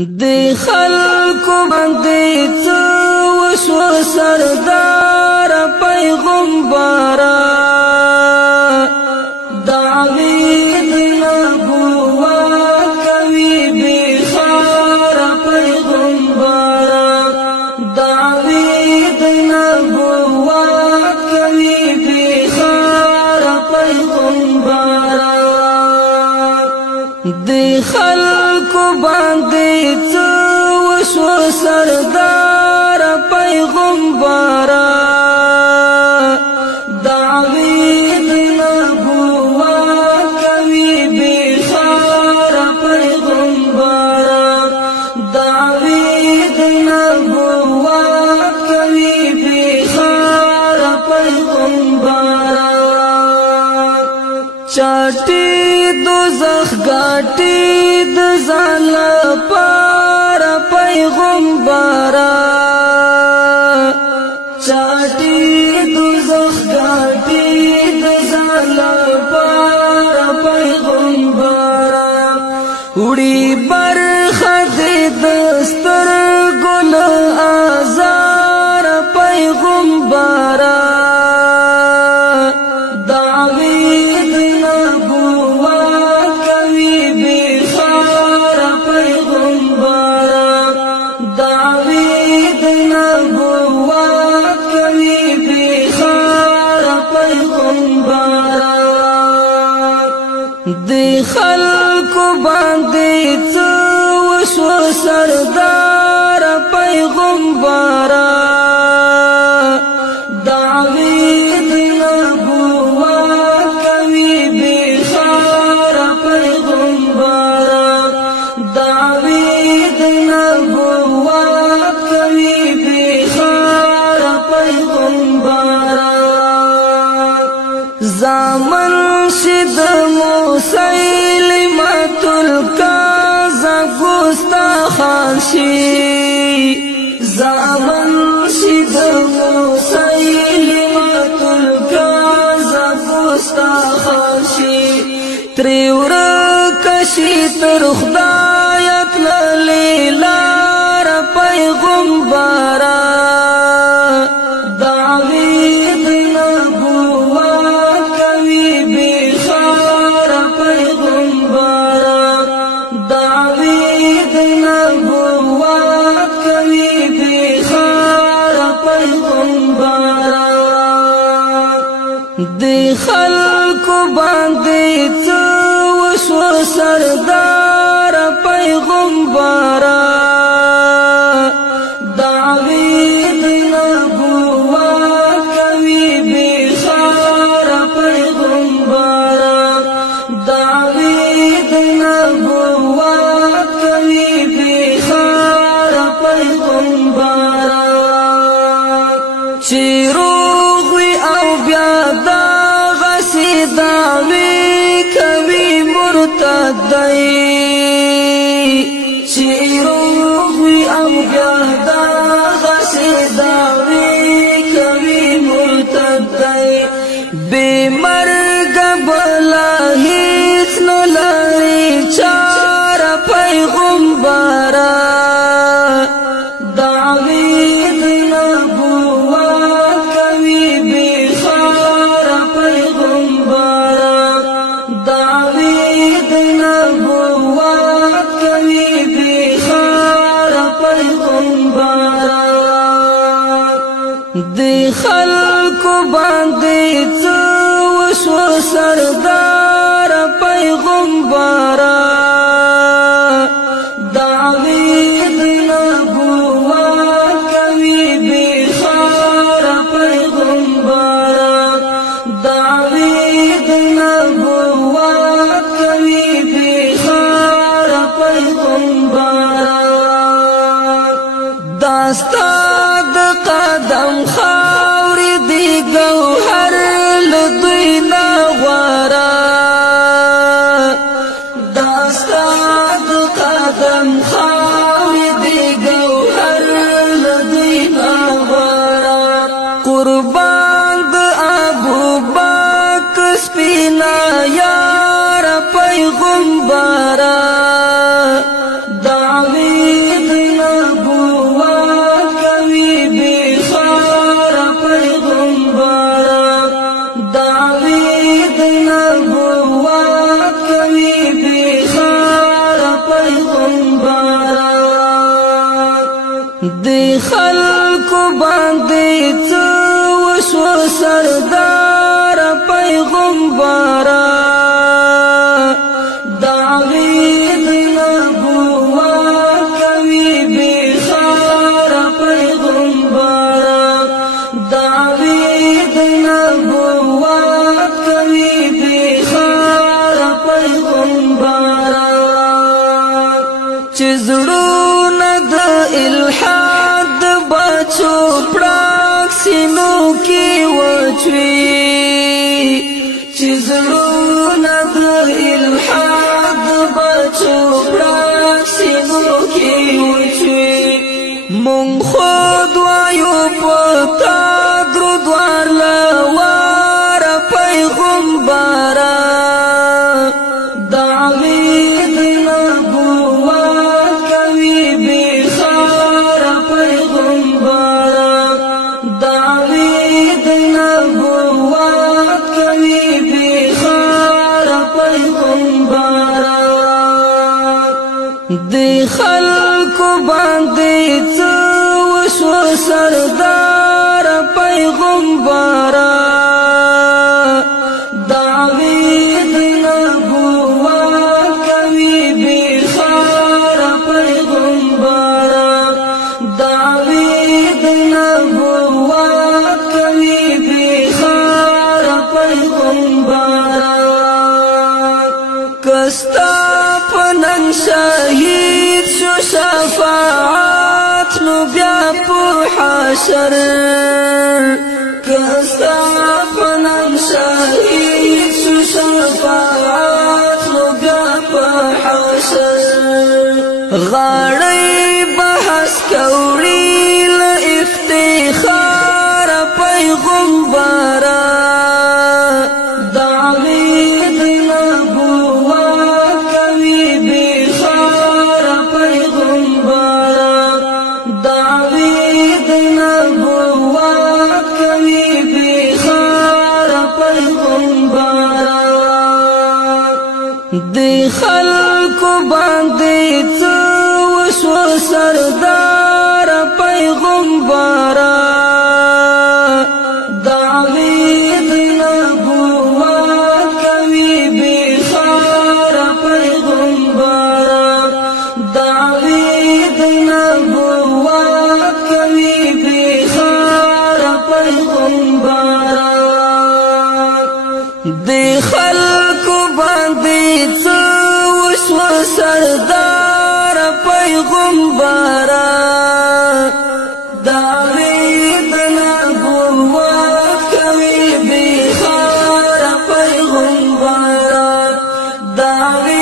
دی خلکو باندې څه وشو سردار پیغمبره دعوی د نبوت کوي بخار پیغمبره دعوی د نبوت کوي بخار پیغمبره دی خلکو باندې څه وشو سردار پیغمبره دعوی د نبوت کوي بخار پیغمبره دعوی د نبوت کوي بخار پیغمبره چاټي دوزخ غاټي د ځان لپاره پیغمبره چاټي دوزخ غاټي د ځان لپاره پیغمبره وړي برخه د سترګو له آزار پیغمبره دی خلکو باندې څه وشو سردار پیغمبره دعوی د نبوت کوي بخار پیغمبره دعوی د نبوت کوي بخار پیغمبره زامن شد مسیلمة الکاذب گستاخان شي زامن شد مسیلمة الکاذب گستاخان شي تری ورکشي تر خدایت للیلار پیغمبره دی خلکو باندې څه وشو سردار پیغمبره دعوی د نبوت کوي بخار پیغمبره دعوی د نبوت کوي بخار پیغمبره چې روغ وي او بیا دعوی کوي مرتد دی چې روغ وي او بیا دغسې دعوی کوي مرتد دی بې مرګه بله هېڅ نه لري چاره پیغمبره دعوی د نبوت کوي بخار پیغمبره دعوی د نبوت کوي بخار پیغمبره دی خلکو باندې څه وشو سردار پیغمبره دعوی د نبوت کوي بخار پیغمبره دعوی د نبوت کوي بخار پیغمبره داستا د قدم خاورې دی ګوهر له دوی نه غوره داستا د قدم خاورې دی ګوهر له دوی نه غوره قربان د ابوبکر سپینه یاره پیغمبره دعوی دی خلق باندې څه وشو سردار پیغمبره دعوی دی نبوت کوي بخار پیغمبره دعوی دی نبوت کوي بخار پیغمبره چې زړونه د الحاد بچو پړک سینو کې وچوي چې زړونه د الحاد بچو پړک سینو کې وچوي مونږ خود وایو پتا درود ورلوار پیغمبره دعوی دی نبوت کوي بخار پیغمبره دعوی دی نبوت کوي بخار پیغمبره دی خلق باندې څه وشو سردار پیغمبره دعوی دی نبوت کوي بخار پیغمبره دعوی دی نبوت کوي بخار پیغمبره کستا پنن شهید شو شفاعت نو بیا په حشر کستا پنن شهید شو شفاعت نو بیا په حشر غاړی بحث کوړي ل افتخار پیغمبره دعوی دی نبوت کوي بخار پیغمبره دعوی دی نبوت کوي بخار پیغمبره دی خلق باندې څه وشو سردار پیغمبره دعوی دی نبوت کوي بخار پیغمبره دعوی دی نبوت کوي بخار پیغمبره دی خلق باندې څه وشو سردار پیغمبره دعوی دی نبوت کوي بخار پیغمبره دعوی